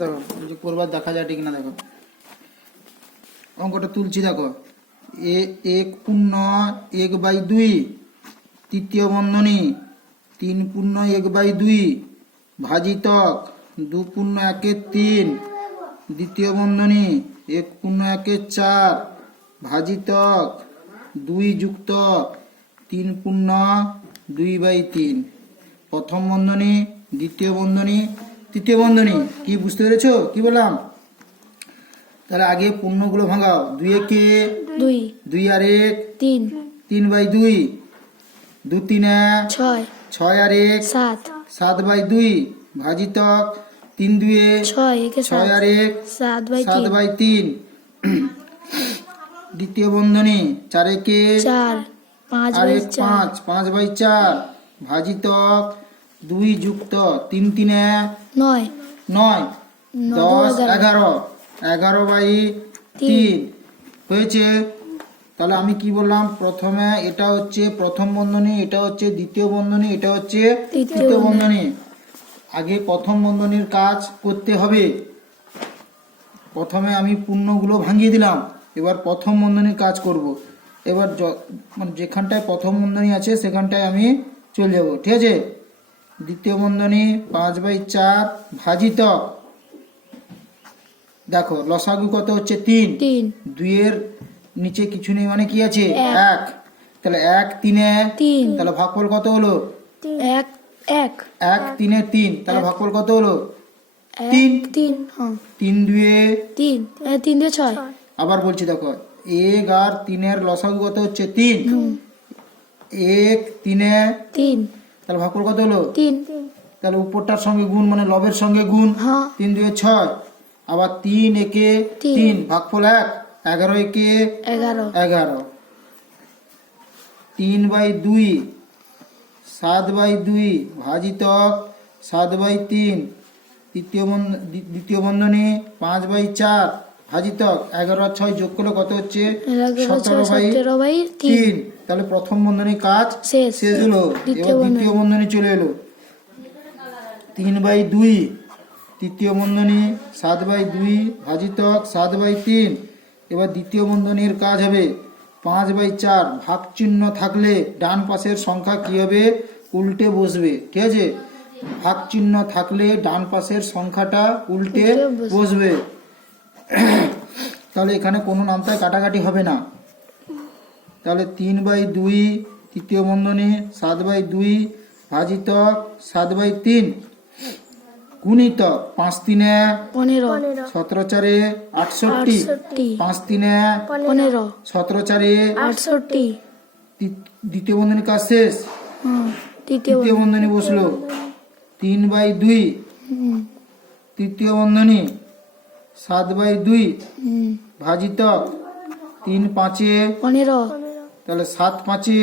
দেখো যে করবার দেখা যায় ঠিক না। দেখো অঙ্কটা তুলছি, দেখো এক পূর্ণ 1/2 তৃতীয় বন্ধনী 3 পূর্ণ 1/2 ভাজিতক 2 পূর্ণ 1/3 দ্বিতীয় বন্ধনী 1 পূর্ণ 1/4 ভাজিতক 2 যুক্ত 3 পূর্ণ 2/3 প্রথম বন্ধনী দ্বিতীয় বন্ধনী তৃতীয় বন্ধনী। কি বুঝতে পেরেছো কি বললাম? তাহলে আগে পূর্ণগুলো ভাঙাও। 2 একে 2 2 আর 1 3 3/2 2 3 6 6 আর 1 7 7/2 ভাজিতক 3 2 6 একে 6 আর 1 7/3 7/3 দ্বিতীয় বন্ধনী 4 একে 4 আর 1 5/4 5 5/4 ভাজিতক 2 যুক্ত 3 3 9 9 10 11 11/3 হয়েছে। তাহলে আমি কি বললাম? প্রথমে এটা হচ্ছে প্রথম বন্ধনী, এটা হচ্ছে দ্বিতীয় বন্ধনী, এটা হচ্ছে তৃতীয় বন্ধনী। আগে প্রথম বন্ধনীর কাজ করতে হবে। প্রথমে আমি পূর্ণগুলো ভাঙিয়ে দিলাম, এবার প্রথম বন্ধনীর কাজ করব। এবার মানে যেখানটায় প্রথম বন্ধনী আছে সেখানটায় আমি চলে যাব, ঠিক আছে? দ্বিতীয় বন্ধনী 5/4 ভাজিতক, দেখো লসাগু কত হচ্ছে 3, 2 এর নিচে কিছু নেই মানে কি আছে 1, তাহলে 1 3 তাহলে ভাগফল কত হলো 1 1 1 3 3 তাহলে ভাগফল কত হলো 3 3 হ্যাঁ 3 2 3 3 দিয়ে 6 আবার বলছি দেখো 1 আর 3 এর লসাগু কত হচ্ছে 3, 1 3 তাহলে ভাগফল কত হলো 3 তাহলে উপরটার সঙ্গে গুণ মানে লবের সঙ্গে গুণ, হ্যাঁ 3 2 6 আবার 3 একে 3 ভাগফল 1 11 একে 11 3/2 7/2 ভাজিতক 7/3 দ্বিতীয় বন্ধনী 5/4 ভাজিতক 11 আর 6 যোগ করলে কত হচ্ছে 17/3। তাহলে প্রথম বন্ধনীর কাজ শেষ হলো। এবার দ্বিতীয় বন্ধনী চলে এলো 3/2 তৃতীয় বন্ধনী 7/2 ভাজিতক 7/3। এবার দ্বিতীয় বন্ধনীর কাজ হবে 5/4 ভাগ চিহ্ন থাকলে ডান পাশের সংখ্যা কি হবে উল্টে বসবে, ঠিক আছে? ভাগ চিহ্ন থাকলে ডান পাশের সংখ্যাটা উল্টে বসবে। তাহলে এখানে কোনো নামতায় কাটাকাটি হবে না। তাহলে 3/2 তৃতীয় বন্ধনী 7/2 ভাজিতক 7/3 গুণিতক 5 3 15 17 4 68 5 3 15 17 4 68 দ্বিতীয় বন্ধনীর কাজ শেষ। তৃতীয় বন্ধনী বসলো 3/2 তৃতীয় বন্ধনী 7/2 ভাজিতক 3 5 15 তাহলে 7 5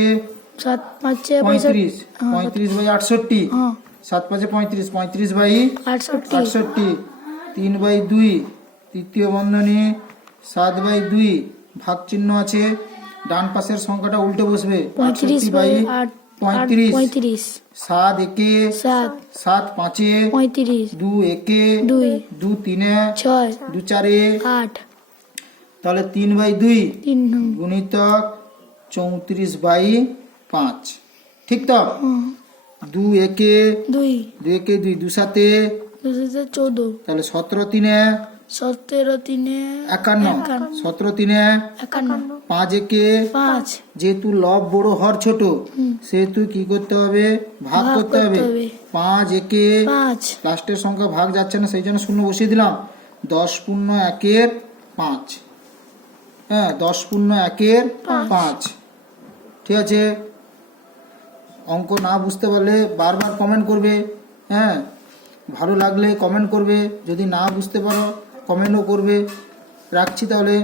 7 5 35 35/68 7 5 35 35/68 3/2 তৃতীয় বন্ধনী 7/2 ভাগ চিহ্ন আছে ডান পাশের সংখ্যাটা উল্টে বসবে 35/35 7 একে 7 5 35 2 একে 2 3 6 2 4 8 তাহলে 3/2 3 গুণিতক 34/5, ঠিক তো? 2 একে 2 2 একে 2 2 7 14 তাহলে 17 3 17 3 51 17 3 51 5 একে 5 যেহেতু লব বড় হর ছোট সেহেতু কি করতে হবে ভাগ করতে হবে। 5 একে 5 লাস্টের সংখ্যা ভাগ যাচ্ছে না সেই জন্য শূন্য বসিয়ে দিলাম। 10 পূর্ণ 1 5, হ্যাঁ 10 পূর্ণ 1 5, ঠিক আছে? অঙ্ক না বুঝতে পারলে বারবার কমেন্ট করবে, হ্যাঁ ভালো লাগলে কমেন্ট করবে, যদি না বুঝতে পারো কমেন্টও করবে। রাখছি তাহলে।